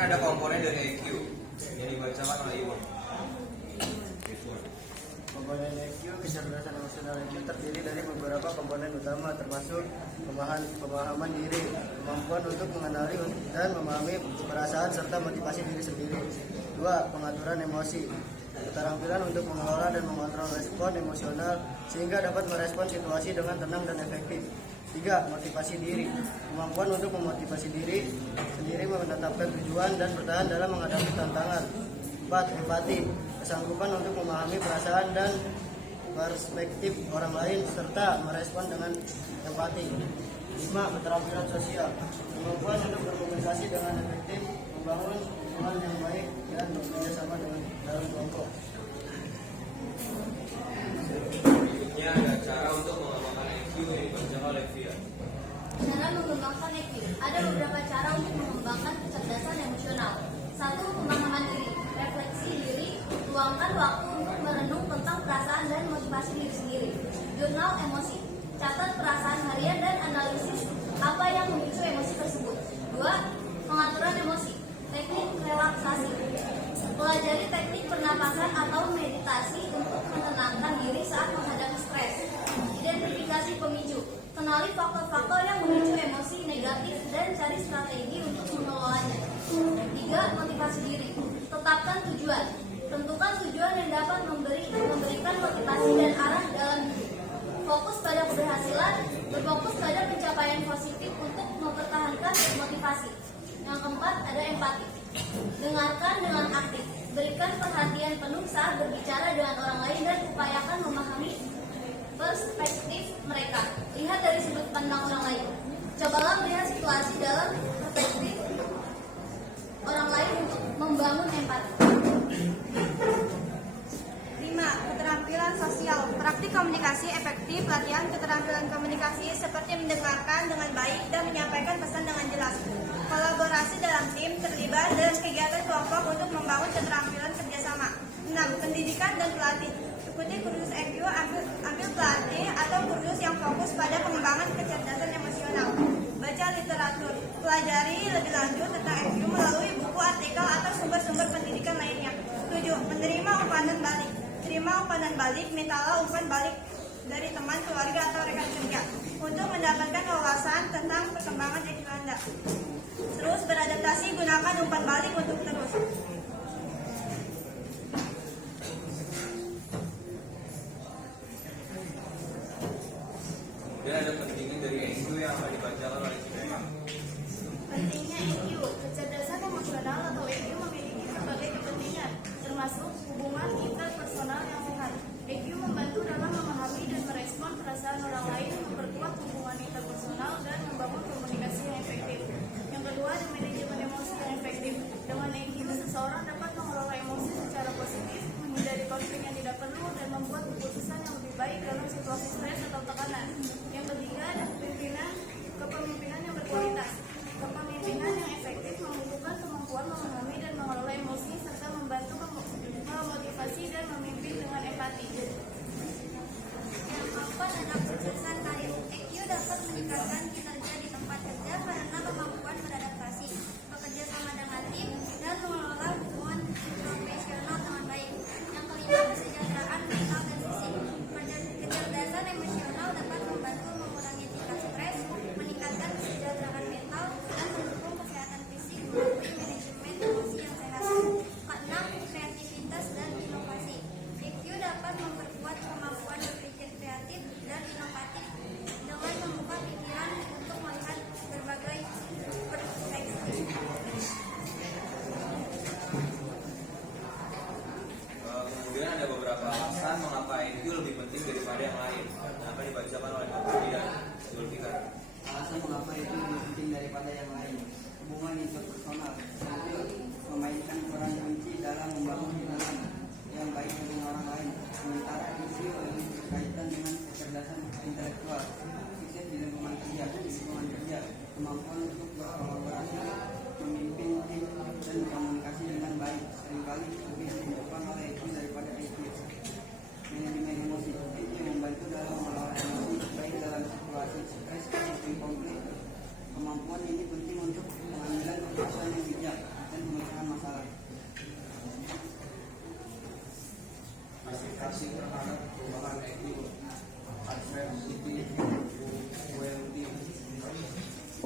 ada komponen dari IQ yang dibacakan oleh Iwan. Komponen EQ, kecerdasan emosional EQ terdiri dari beberapa komponen utama, termasuk pemahaman diri, kemampuan untuk mengenali dan memahami perasaan serta motivasi diri sendiri. 2. Pengaturan emosi, keterampilan untuk mengelola dan mengontrol respon emosional sehingga dapat merespon situasi dengan tenang dan efektif. 3. Motivasi diri, kemampuan untuk memotivasi diri sendiri, menetapkan tujuan dan bertahan dalam menghadapi tantangan. 4. Empati, kesanggupan untuk memahami perasaan dan perspektif orang lain serta merespon dengan empati. 5. Keterampilan sosial, kemampuan untuk berkomunikasi dengan efektif, membangun hubungan yang baik dan bekerja sama dengan dalam kelompok. Berikutnya ada cara untuk mengembangkan IQ yang dibacakan oleh Via. Cara mengembangkan EQ. Ada beberapa cara untuk mengembangkan kecerdasan emosional. 1. Pemahaman diri. Refleksi diri. Luangkan waktu untuk merenung tentang perasaan dan motivasi diri sendiri. Jurnal emosi. Catat perasaan harian dan analisis apa yang memicu emosi tersebut. 2. Pengaturan emosi. Teknik relaksasi. Pelajari teknik pernapasan atau meditasi untuk menenangkan diri saat menghadapi stres. Identifikasi pemicu. Kenali faktor-faktor yang memicu emosi negatif dan cari strategi untuk mengelolanya. 3. Motivasi diri. Tetapkan tujuan. Tentukan tujuan yang dapat memberikan motivasi dan arah dalam hidup. Fokus pada keberhasilan. Berfokus pada pencapaian positif untuk mempertahankan motivasi. Yang keempat, ada empati. Dengarkan dengan aktif. Berikan perhatian penuh saat berbicara dengan orang lain dan upayakan memahami perspektif mereka. Lihat dari sudut pandang orang lain. Cobalah melihat situasi dalam perspektif orang lain untuk membangun empati. 5. Keterampilan sosial. Praktik komunikasi efektif. Latihan keterampilan komunikasi seperti mendengarkan dengan baik dan menyampaikan pesan dengan jelas. Kolaborasi dalam tim, terlibat dalam kegiatan kelompok untuk membangun keterampilan kerjasama. 6. Pendidikan dan pelatih. Ikuti kursus EQ, ambil pelatih atau kursus yang fokus pada pengembangan kecerdasan emosional. Baca literatur. Pelajari lebih lanjut tentang EQ melalui buku, artikel, atau sumber-sumber pendidikan lainnya. 7. Menerima umpan balik. Terima umpan balik, mintalah umpan balik dari teman, keluarga, atau rekan kerja untuk mendapatkan wawasan tentang perkembangan EQ Anda. Terus beradaptasi, gunakan umpan balik untuk terus. Kemudian ada pentingnya dari IQ yang akan dibacakan oleh Cina. Pentingnya EQ. Kecerdasan emosional atau EQ memiliki berbagai kepentingan, termasuk hubungan interpersonal yang sehat. EQ membantu dalam memahami dan merespon perasaan orang lain, memperkuat hubungan interpersonal, dan membangun komunikasi yang efektif. Yang kedua, ada manajemen emosi yang efektif. Dengan EQ, seseorang dapat mengelola emosi secara positif, menghindari konflik yang tidak perlu, dan membuat keputusan yang lebih baik dalam situasi stres atau tekanan. Yang ketiga, ada kepemimpinan yang berkualitas. Kepemimpinan yang efektif membutuhkan kemampuan memahami dan mengelola emosi serta membantu memotivasi dan memimpin dengan empati. Yang keempat, ada kesuksesan karir. EQ dapat meningkatkan kinerja di tempat kerja karena kemampuan beradaptasi, bekerja sama dengan tim, dan mengelola hubungan profesional dengan baik. Yang kelima, kesejahteraan mental dan fisik. Kecerdasan emosional dapat membantu mengurangi tingkat stres, meningkatkan kesejahteraan mental, dan mendukung kesehatan fisik melalui manajemen emosi yang sehat. Keenam, kreativitas dan inovasi. EQ dapat memperkuat kemampuan berpikir kreatif dan inovatif dengan membuka pikiran untuk melihat berbagai perspektif. Kemudian ada beberapa alasan mengapa IQ lebih penting daripada yang lain. Yang akan dibacakan oleh Pak Budi dan Zulfikar. Alasan mengapa itu lebih penting daripada yang lain. Hubungan interpersonal. Satu, memainkan peran kunci dalam membangun hubungan yang baik dengan orang lain. Sementara IQ lebih berkaitan dengan kecerdasan intelektual, sukses di lingkungan kerja, kemampuan untuk berkolaborasi, memimpin tim, dan komunikasi dengan baik. Seringkali lebih ditentukan oleh IQ daripada IQ. Manajemen emosi. IQ membantu dalam mengelola emosi baik dalam situasi stres maupun konflik. Kemampuan ini penting untuk mengambil keputusan yang bijak dan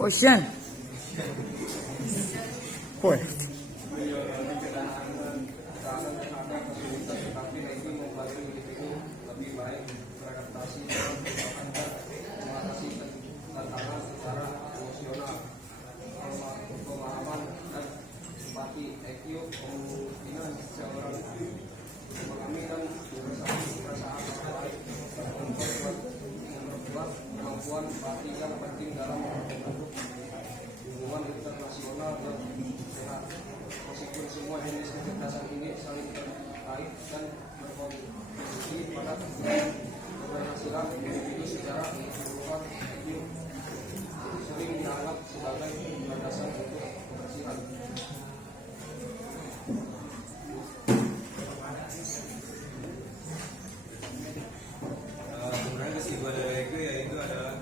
Question. Boy. Tetapi IQ membantu individu lebih baik beradaptasi dalam kehidupan dan mengatasi tantangan secara emosional. Pemahaman dan empati IQ kemungkinan seorang memahami dan merasakan perasaan orang lain memperkuat kemampuan empati yang penting dalam membentuk hubungan internasional yang sehat. Meskipun semua jenis kecerdasan ini saling terkait dan berkontribusi pada keberhasilan individu secara keseluruhan, IQ sering dianggap sebagai landasan untuk keberhasilan. Kemudian kesimpulan dari IQ yaitu adalah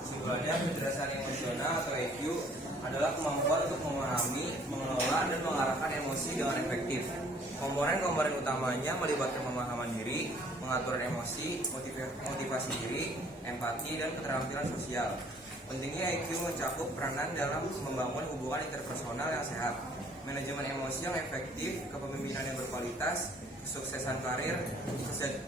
kesimpulannya kecerdasan emosional atau IQ adalah kemampuan untuk memahami, mengelola, dan mengarahkan emosi dengan efektif. Komponen-komponen utamanya melibatkan pemahaman diri, pengaturan emosi, motivasi diri, empati, dan keterampilan sosial. Pentingnya IQ mencakup peranan dalam membangun hubungan interpersonal yang sehat, manajemen emosi yang efektif, kepemimpinan yang berkualitas, kesuksesan karir,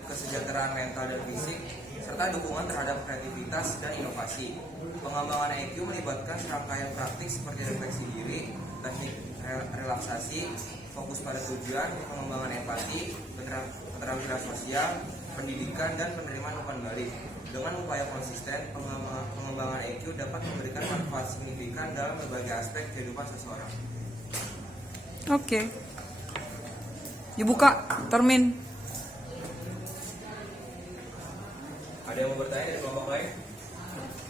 kesejahteraan mental dan fisik, serta dukungan terhadap kreativitas dan inovasi. Pengembangan IQ melibatkan serangkaian praktik seperti refleksi diri, teknik relaksasi, fokus pada tujuan, pengembangan empati, keterampilan sosial, pendidikan, dan penerimaan umpan balik. Dengan upaya konsisten, pengembangan IQ dapat memberikan manfaat signifikan dalam berbagai aspek kehidupan seseorang. Oke. Dibuka termin. Ada yang mau bertanya dari kelompok lain?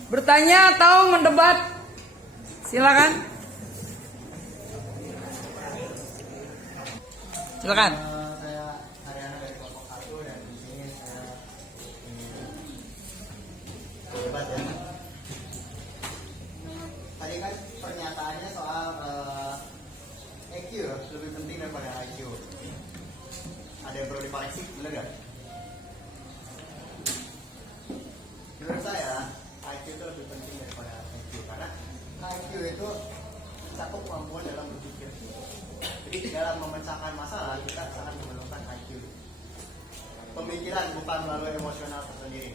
Bertanya atau mendebat? Silakan. Silakan. Saya Haryana dari kelompok 1 dan di sini saya berdebat ya. Tadi kan pernyataannya soal EQ lebih penting daripada IQ. Ada yang perlu dikoreksi, benar nggak? Menurut saya IQ itu lebih penting daripada EQ karena IQ itu mencakup kemampuan dalam berpikir. Jadi dalam memecahkan masalah kita sangat memerlukan IQ. Pemikiran bukan melalui emosional tersendiri.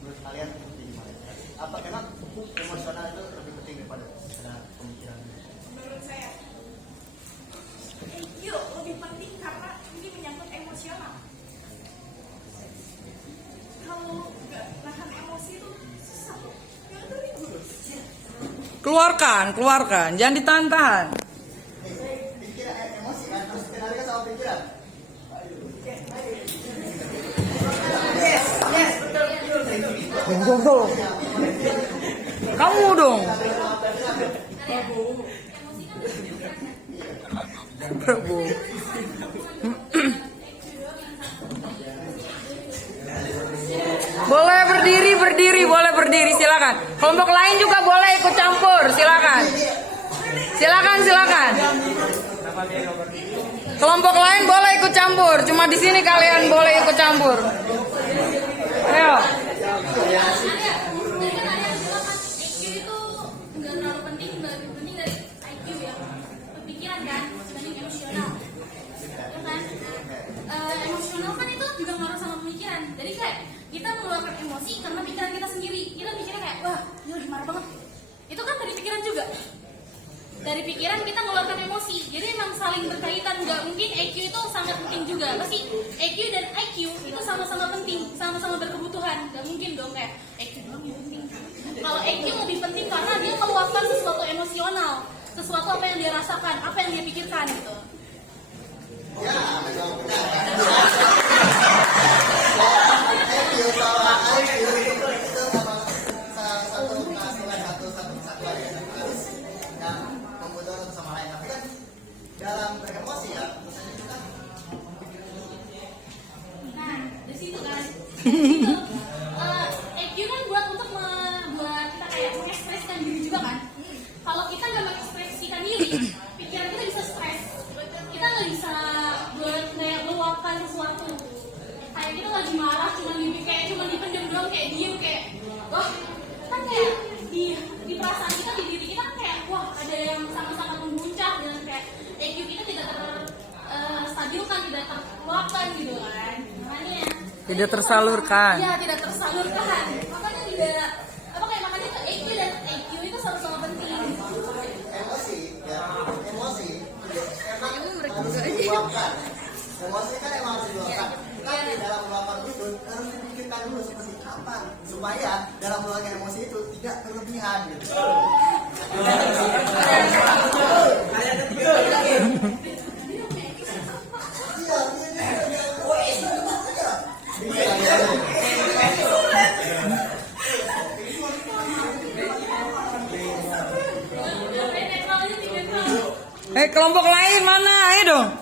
Menurut kalian seperti gimana? Apa emang emosional itu lebih penting daripada pemikiran? Menurut saya IQ lebih penting karena ini menyangkut emosional. Kalau nggak nahan emosi itu susah loh. Ya udah ribut. Keluarkan. Jangan ditahan-tahan. Pikiran emosi kan terus kenalkan sama pikiran. Dong. Kamu dong. Prabu. Boleh berdiri, silakan. Kelompok lain juga boleh ikut campur, silakan. Kelompok lain boleh ikut campur, cuma di sini kalian boleh ikut campur. Ayo. IQ itu nggak terlalu penting, nggak lebih penting dari IQ ya. Pemikiran kan, dibanding emosional. Ya kan? Emosional kan itu juga ngaruh sama pemikiran. Jadi kayak kita mengeluarkan emosi karena pikiran kita sendiri. Kita mikirnya kayak, wah, dia lagi marah banget. Itu kan dari pikiran juga. Dari pikiran kita mengeluarkan emosi. Jadi memang saling berkaitan. Nggak mungkin EQ itu sangat penting juga. Pasti EQ dan IQ itu sama-sama penting, sama-sama berkebutuhan. Nggak mungkin dong kayak EQ doang yang penting. Kalau EQ lebih penting karena dia meluapkan sesuatu emosional, sesuatu apa yang dia rasakan, apa yang dia pikirkan gitu. Ya, memang benar. IQ sama IQ itu sama satu kesatuan ya. Yang membutuhkan satu sama lain. Tapi kan dalam beremosi ya, misalnya kita Nah, di situ kan. EQ kan buat kita kayak mengekspresikan diri juga kan. Kalau kita nggak mengekspresikan diri, pikiran kita bisa stres. Kita nggak bisa buat kayak meluapkan sesuatu. Kayak kita lagi marah, cuma dipendam doang kayak diem kayak, wah kan kayak Tidak tersalurkan. Iya, tidak tersalurkan. Makanya tidak apa kayak makanya tuh EQ dan EQ itu sama-sama penting. Emosi ya, emosi emang harus diluapkan. Emosi kan emang harus diluapkan. Tapi dalam meluapkan itu harus dipikirkan dulu seperti apa supaya dalam meluapkan emosi itu tidak berlebihan gitu. Kelompok lain mana? Ayo dong.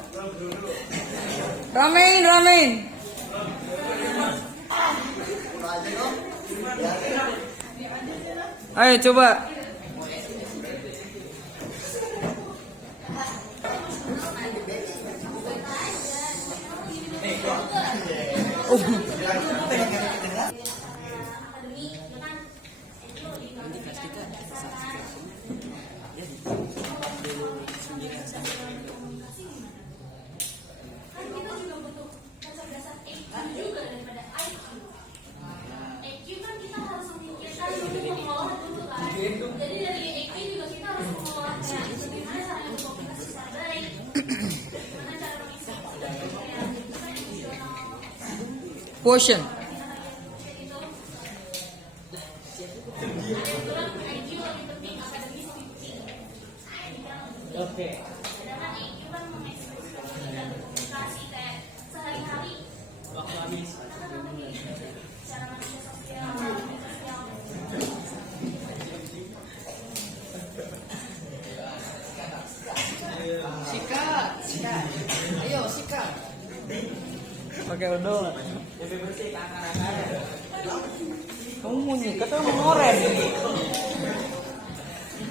Ramein. Ayo coba. EQ kan kita harus memikirkan dulu mengolah dulu kan. Jadi dari EQ juga kita harus mengolahnya. Bagaimana caranya berkomunikasi secara baik? Bagaimana cara mengisi Quotient. Oke. Sedangkan EQ kan mengekspresikan dan komunikasi kayak sehari-hari. Waktu habis. Cara manusia sosial, Sikat. Ayo sikat. Pakai odol. Kamu mau nyikat atau mau ngoren?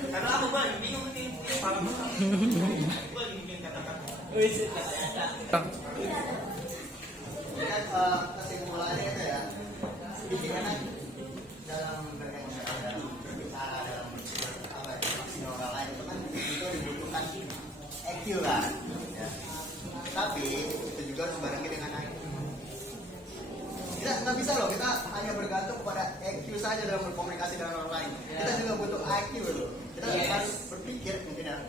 Karena aku bingung nih. Kesimpulannya itu ya, sedikitnya dalam berbicara dalam apa ya, maksimal orang lain itu kan itu dibutuhkan EQ kan, ya. Tapi itu juga harus barengi dengan IQ. Kita nggak bisa loh, kita hanya bergantung kepada EQ saja dalam berkomunikasi dengan orang lain. Kita juga butuh IQ loh. Kita harus berpikir mungkin ya.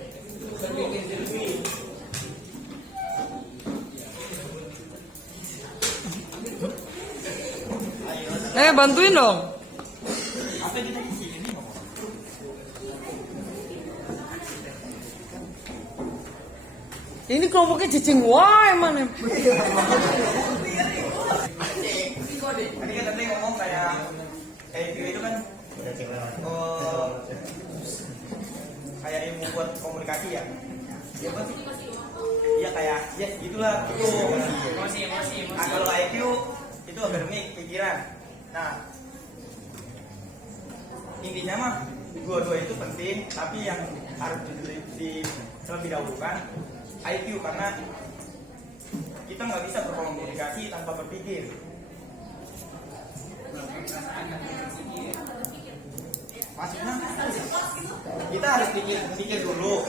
Berpikir jernih. Bantuin dong. Ini kelompoknya cicing wah emang. Tadi kan tadi ngomong kayak EQ itu kan kayak ilmu buat komunikasi ya. Iya kayak ya gitulah itu. Emosi. Nah, kalau IQ itu akademik pikiran. Nah, intinya mah dua-dua itu penting, tapi yang harus terlebih dahulukan IQ karena kita nggak bisa berkomunikasi tanpa berpikir. Maksudnya kita harus pikir dulu.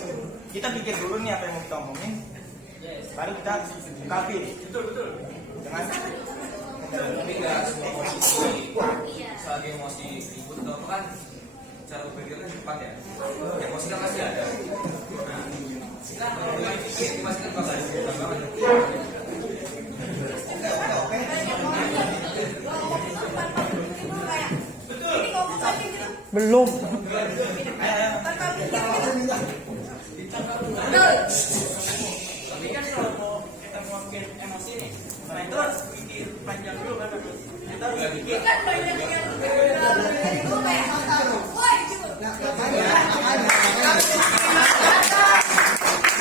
Kita pikir dulu nih apa yang mau kita omongin, baru kita ungkapin. Betul. Dengan tapi nggak semua posisi sebagai emosi ribut atau apa kan cara berpikirnya cepat ya. Emosi kan pasti ada. Nah, kalau yang pikir pasti kan bakal ada banget. Belum. Tapi kan kalau kita mau mikir emosi nih, nah itu harus pikir panjang dulu kan. Kita harus pikir.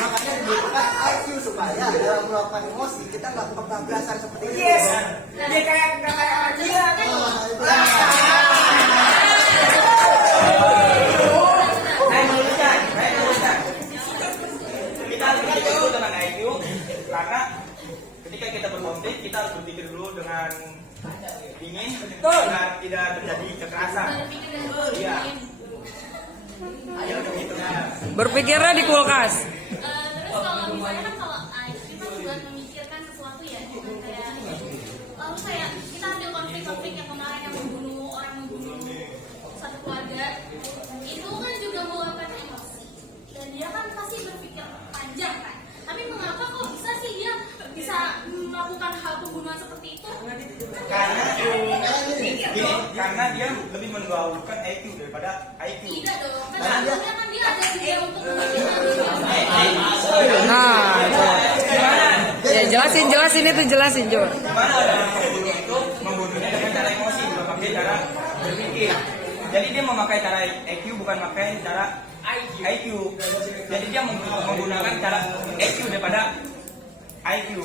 Makanya dibutuhkan IQ supaya dalam melakukan emosi kita nggak kebablasan seperti itu. Dia kayak nggak kayak orang gila kan. Kita harus berpikir dulu dengan IQ karena ketika kita berkonflik kita harus berpikir dulu dengan dingin agar tidak terjadi kekerasan. Iya. Ayo begitu kan. Berpikirnya di kulkas. Terus kalau misalnya kan kalau IQ kita juga memikirkan sesuatu ya, kayak lalu kayak Nah, itu. Ya jelasin itu jelasin Jo. Gimana orang yang membunuh itu membunuhnya dengan cara emosi, bukan pakai cara berpikir. Jadi dia memakai cara EQ bukan pakai cara IQ. Jadi dia menggunakan cara EQ daripada IQ.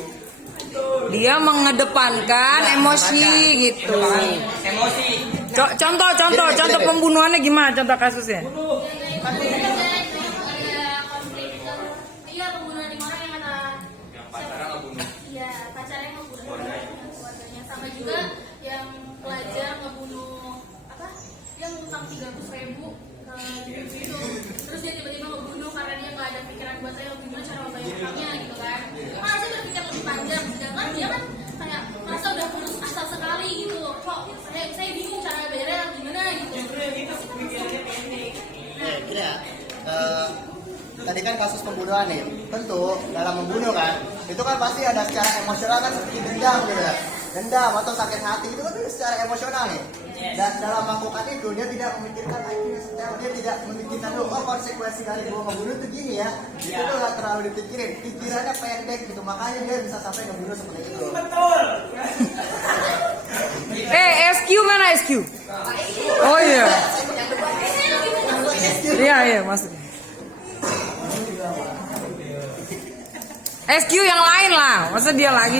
Dia mengedepankan emosi gitu. Emosi. Contoh pembunuhannya gimana? Contoh kasusnya. Ada konflik iya pembunuhan di orang yang antara Yang pacaran ngebunuh. iya pacarnya ngebunuh keluarganya sama juga yang pelajar ngebunuh apa yang ngutang 300.000 ke gitu terus dia tiba-tiba ngebunuh karena dia nggak ada pikiran buat saya gimana cara membayar utangnya gitu kan masa berpikir lebih panjang sedangkan dia kan kayak masa udah putus asa sekali gitu kok saya bingung cara bayarnya gimana gitu Gini ya, tadi kan kasus pembunuhan nih, tentu dalam membunuh kan, itu kan pasti ada secara emosional kan seperti dendam gitu ya, dendam atau sakit hati itu kan secara emosional nih. Dan dalam melakukan itu dia tidak memikirkan IQ-nya secara, dia tidak memikirkan oh konsekuensi dari gua ngebunuh itu gini ya, itu tuh nggak terlalu dipikirin, pikirannya pendek gitu, makanya dia bisa sampai ngebunuh seperti itu. SQ mana SQ? Oh iya. Iya maksudnya. SQ yang lain lah, masa dia lagi.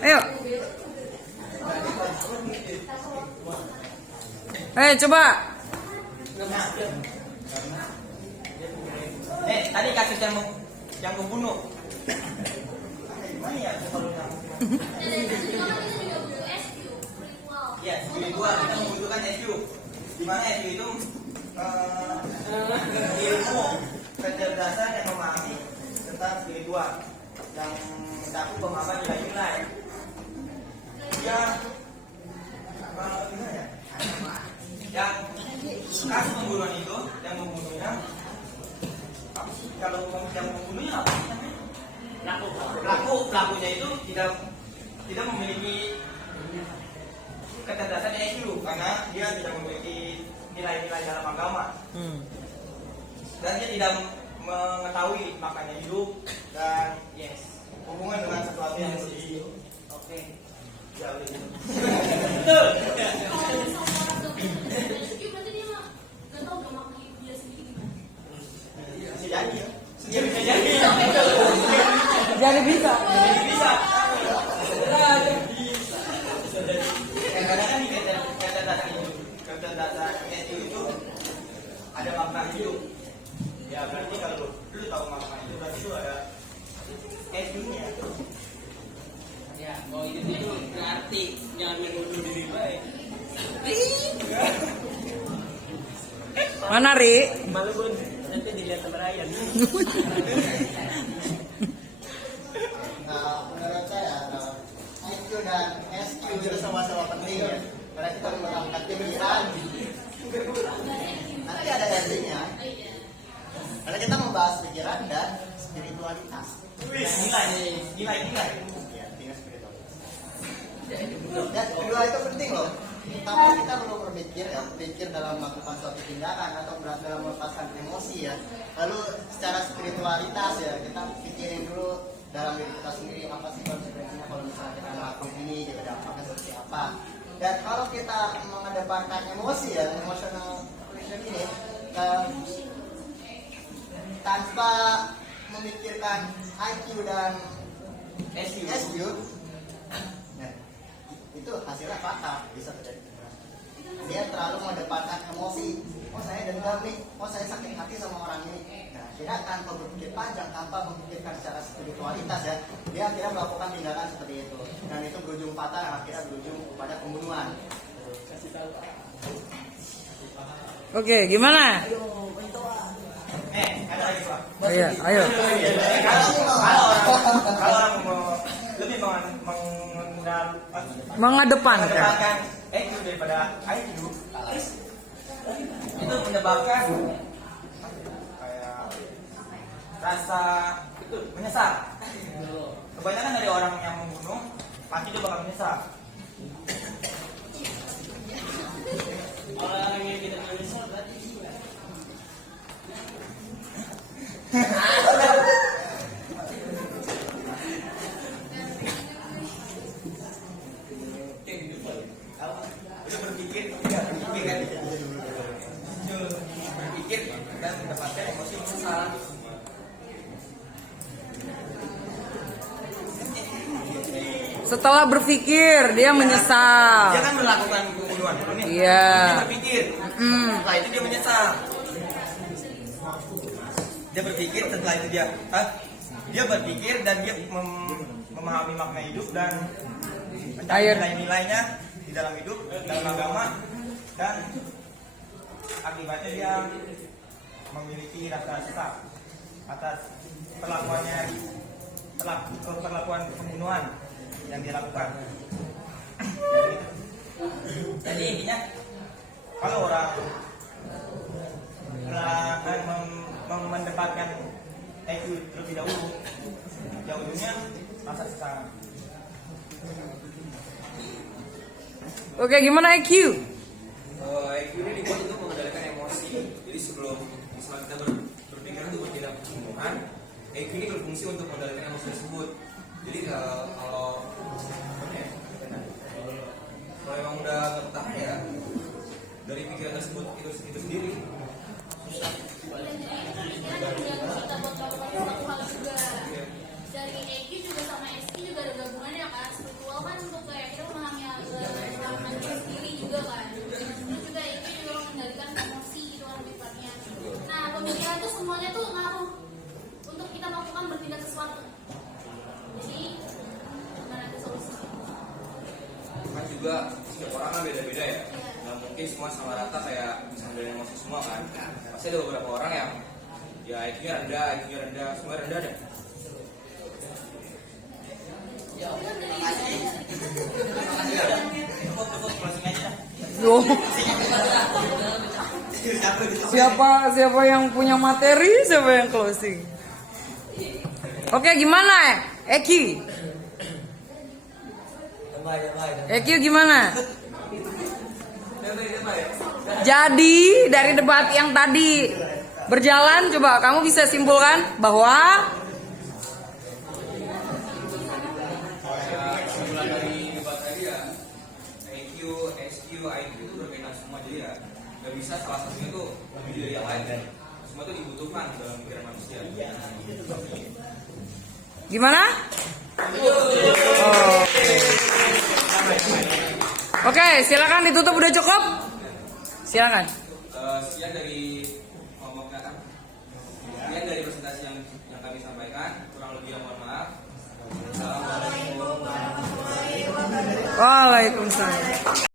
Ayo. Coba. Tadi kasus yang membunuh. Gimana ya kalau yang ya, spiritual kita membutuhkan EQ. Di mana EQ itu ilmu kecerdasan yang memahami tentang spiritual yang mencakup pemahaman nilai-nilai. Ya, gimana ya? Yang kasus pembunuhan itu, yang membunuhnya, kalau yang membunuhnya apa sih namanya? Pelakunya itu tidak memiliki kecerdasan EQ karena dia tidak memiliki nilai-nilai dalam agama dan dia tidak mengetahui makanya hidup dan hubungan dengan sesuatu yang lebih ya betul berarti dia mah nggak tahu gak makna dia sendiri bisa jadi ya bisa jadi Jadi bisa. kadang-kadang kecerdasan EQ itu ada makna hidup ya berarti kalau lu tahu makna itu berarti itu ada EQ-nya ya mau hidup itu berarti jangan menuduh diri baik Mana Ri? malu pun nanti dilihat sama Ryan Menurut saya IQ dan SQ itu sama-sama penting ya, karena kita menggunakan pikiran. Nanti ada artinya, karena kita membahas pikiran dan spiritualitas. nilai Ya, tinggal spiritualitas. Dan kedua itu penting loh. Tapi kita perlu berpikir ya, pikir dalam melakukan suatu tindakan atau dalam melepaskan emosi ya. Lalu secara spiritualitas ya, kita pikirin dulu dalam diri kita sendiri apa sih konsekuensinya kalau misalnya kita ngelakuin ini gitu, dampaknya seperti apa. Dan kalau kita mengedepankan emosi ya, emotional question ini tanpa memikirkan IQ dan SQ nah, itu hasilnya fatal, bisa terjadi. Dia terlalu mengedepankan emosi, oh saya dendam nih, oh saya sakit hati sama orang ini. Nah, dia tanpa berpikir panjang, tanpa memikirkan secara spiritualitas ya, dia akhirnya melakukan tindakan seperti itu, dan itu berujung fatal yang akhirnya berujung pada pembunuhan. Oke, gimana? ada lagi Pak Iya, ayo. kalau orang lebih Mengedepankan. EQ daripada IQ itu menyebabkan kayak rasa menyesal. Kebanyakan dari orang yang membunuh pasti dia bakal menyesal. Setelah berpikir dia menyesal. Dia kan melakukan pembunuhan dulu nih. Iya. Dia berpikir. Hmm. Setelah itu dia menyesal. Dia berpikir setelah itu dia berpikir dan dia memahami makna hidup dan mencari nilai-nilainya di dalam hidup, dalam agama, dan akibatnya dia memiliki rasa sesat atas perlakuan pembunuhan yang dilakukan. Jadi intinya kalau orang mendapatkan IQ terlebih dahulu, jauhnya rasa sesat. Oke, gimana IQ? IQ ini dibuat untuk mengendalikan emosi. Jadi sebelum misalnya kita berpikir untuk bertindak pembunuhan, IQ ini berfungsi untuk mengendalikan emosi tersebut. Jadi kalau emang udah nggak tahan ya dari pikiran tersebut itu sendiri. Dari EQ juga sama SQ juga ada gabungannya kan. Spiritual kan untuk kayak kita memahami pengalaman diri sendiri juga kan. Terus juga EQ juga mengendalikan emosi gitu kan lebih tepatnya. Nah pemikiran tuh semuanya tuh ngaruh untuk kita melakukan bertindak sesuatu. Jadi gimana ada solusi? Kan juga setiap orang kan beda-beda ya. Nggak mungkin semua sama rata kayak bisa mengendalikan emosi semua kan. Pasti ada beberapa orang yang ya IQ-nya rendah, semua rendah deh. Loh. Siapa yang punya materi, siapa yang closing? Oke, gimana Eki? Gimana? Jadi dari debat yang tadi berjalan, coba kamu bisa simpulkan bahwa Kesimpulan dari debat tadi ya EQ, SQ, IQ itu berkaitan semua, jadi ya nggak bisa salah satunya tuh lebih dari yang lain kan. Semua itu dibutuhkan dalam pikiran manusia. gimana? Oke, silakan ditutup, udah cukup? Silakan. Sekian dari presentasi yang kami sampaikan. Kurang lebih mohon maaf. Assalamualaikum warahmatullahi wabarakatuh. Waalaikumsalam.